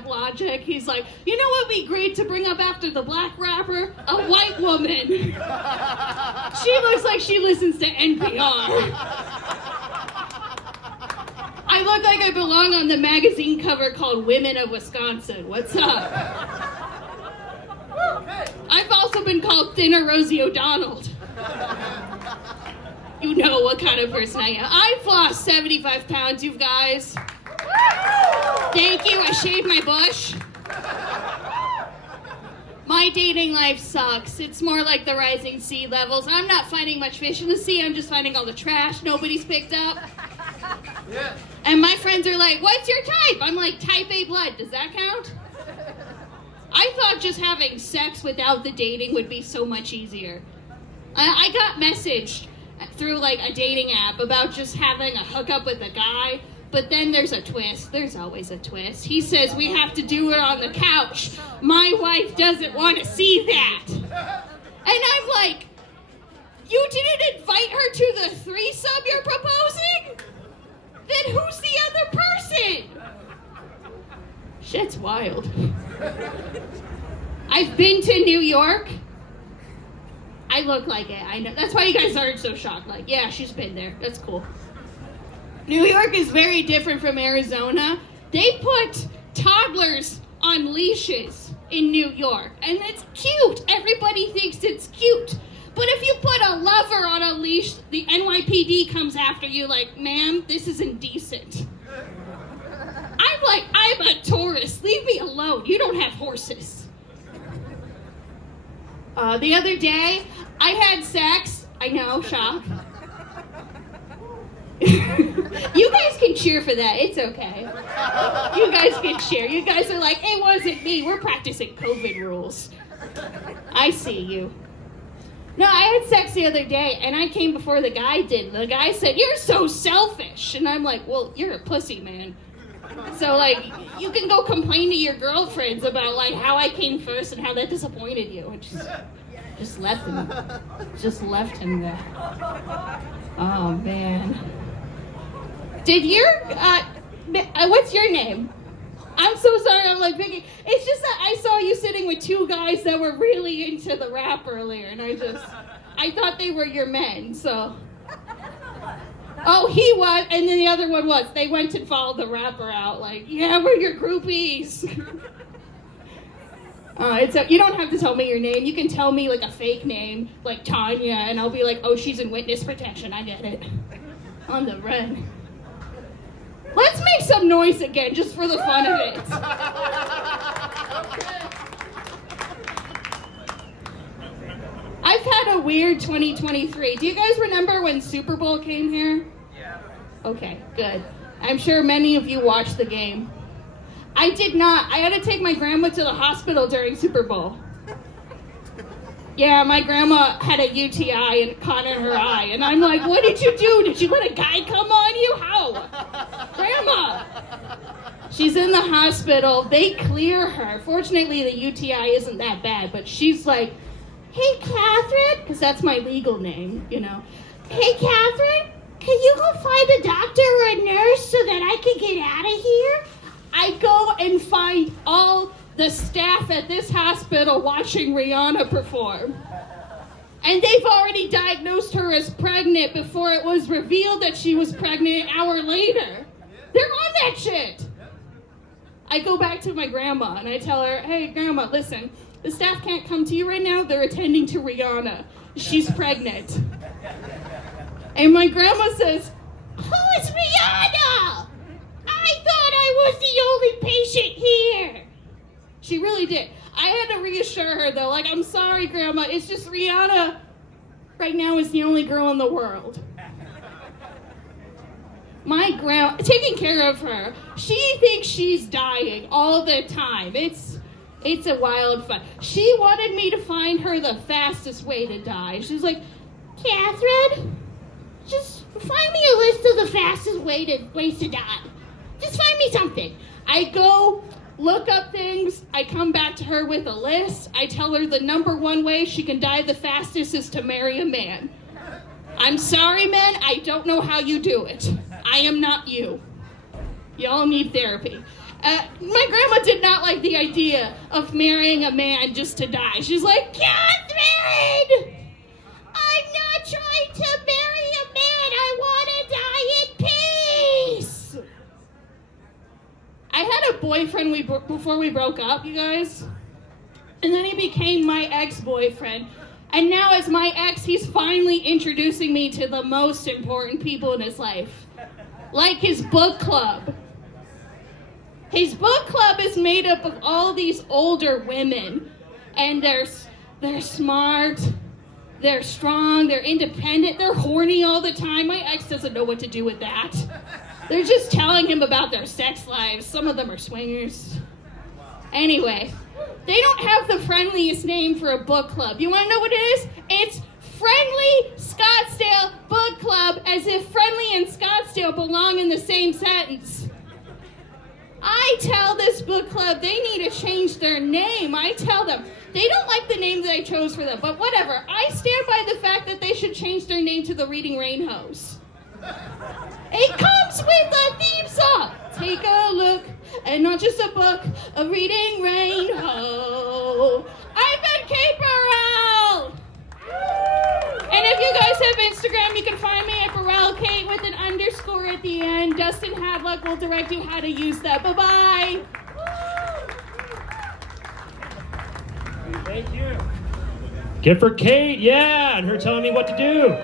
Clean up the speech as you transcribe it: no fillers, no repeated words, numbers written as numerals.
have logic. He's like, you know what would be great to bring up after the black rapper? A white woman. She looks like she listens to NPR. I look like I belong on the magazine cover called Women of Wisconsin. What's up? I've also been called Thinner Rosie O'Donnell. You know what kind of person I am. I've lost 75 pounds, you guys. Thank you, I shaved my bush. My dating life sucks. It's more like the rising sea levels. I'm not finding much fish in the sea, I'm just finding all the trash nobody's picked up. Yeah. And my friends are like, what's your type? I'm like, type A blood, does that count? I thought just having sex without the dating would be so much easier. I got messaged through like a dating app about just having a hookup with a guy, but then there's a twist. There's always a twist. He says we have to do it on the couch. My wife doesn't want to see that. And I'm like, you didn't invite her to the threesome you're proposing? Then who's the other person? Shit's wild. I've been to New York. I look like it, I know. That's why you guys aren't so shocked. Like, yeah, she's been there. That's cool. New York is very different from Arizona. They put toddlers on leashes in New York, and it's cute. Everybody thinks it's cute. But if you put a lover on a leash, the NYPD comes after you like, ma'am, this is indecent. I'm like, I'm a tourist. Leave me alone. You don't have horses. The other day, I had sex. I know, shock. You guys can cheer for that. It's okay. You guys can cheer. You guys are like, it wasn't me. We're practicing COVID rules. I see you. No, I had sex the other day, and I came before the guy did. The guy said, you're so selfish. And I'm like, well, you're a pussy, man. So, like, you can go complain to your girlfriends about, like, how I came first and how that disappointed you. And just left him there. Oh, man. Did your, what's your name? I'm so sorry, I'm like thinking, it's just that I saw you sitting with two guys that were really into the rap earlier, and I thought they were your men, so. Oh, he was, and then the other one was. They went and followed the rapper out, like, yeah, we're your groupies. You don't have to tell me your name. You can tell me, like, a fake name, like Tanya, and I'll be like, oh, she's in witness protection. I get it. On the run. Let's make some noise again, just for the fun of it. I've had a weird 2023. Do you guys remember when Super Bowl came here? Yeah. Okay, good. I'm sure many of you watched the game. I did not. I had to take my grandma to the hospital during Super Bowl. Yeah, my grandma had a UTI and caught in her eye. And I'm like, what did you do? Did you let a guy come on you? How? Grandma! She's in the hospital. They clear her. Fortunately, the UTI isn't that bad, but she's like, hey, Catherine, because that's my legal name, you know. Hey, Catherine, can you go find a doctor or a nurse so that I can get out of here? I go and find all the staff at this hospital watching Rihanna perform. And they've already diagnosed her as pregnant before it was revealed that she was pregnant an hour later. They're on that shit. I go back to my grandma and I tell her, hey, Grandma, listen, the staff can't come to you right now. They're attending to Rihanna. She's pregnant. And my grandma says, who is Rihanna? I thought I was the only patient here. She really did. I had to reassure her, though. Like, I'm sorry, Grandma. It's just Rihanna right now is the only girl in the world. My grandma, taking care of her, she thinks she's dying all the time. It's a wild fight. She wanted me to find her the fastest way to die. She's like, Catherine, just find me a list of the fastest ways to die. Just find me something. I go look up things. I come back to her with a list. I tell her the number one way she can die the fastest is to marry a man. I'm sorry, men. I don't know how you do it. I am not you. Y'all need therapy. My grandma did not like the idea of marrying a man just to die. She's like, Catherine! I'm not trying to marry a man. I want to die in peace. I had a boyfriend before we broke up, you guys. And then he became my ex-boyfriend. And now as my ex, he's finally introducing me to the most important people in his life. Like his book club. His book club is made up of all these older women. And they're smart, they're strong, they're independent, they're horny all the time. My ex doesn't know what to do with that. They're just telling him about their sex lives. Some of them are swingers. Anyway, they don't have the friendliest name for a book club. You want to know what it is? It's Friendly Scottsdale Book Club, as if friendly and Scottsdale belong in the same sentence. I tell this book club they need to change their name. I tell them they don't like the name that I chose for them, but whatever. I stand by the fact that they should change their name to the Reading Rain Hose. It comes with the theme song. Take a look, and not just a book, a reading rain ho. I've been Kate Borrell. And if you guys have Instagram, you can find me at Borrell Kate with an underscore at the end. Dustin Hadlock will direct you how to use that. Bye-bye. Thank you. Good for Kate, yeah, and her telling me what to do.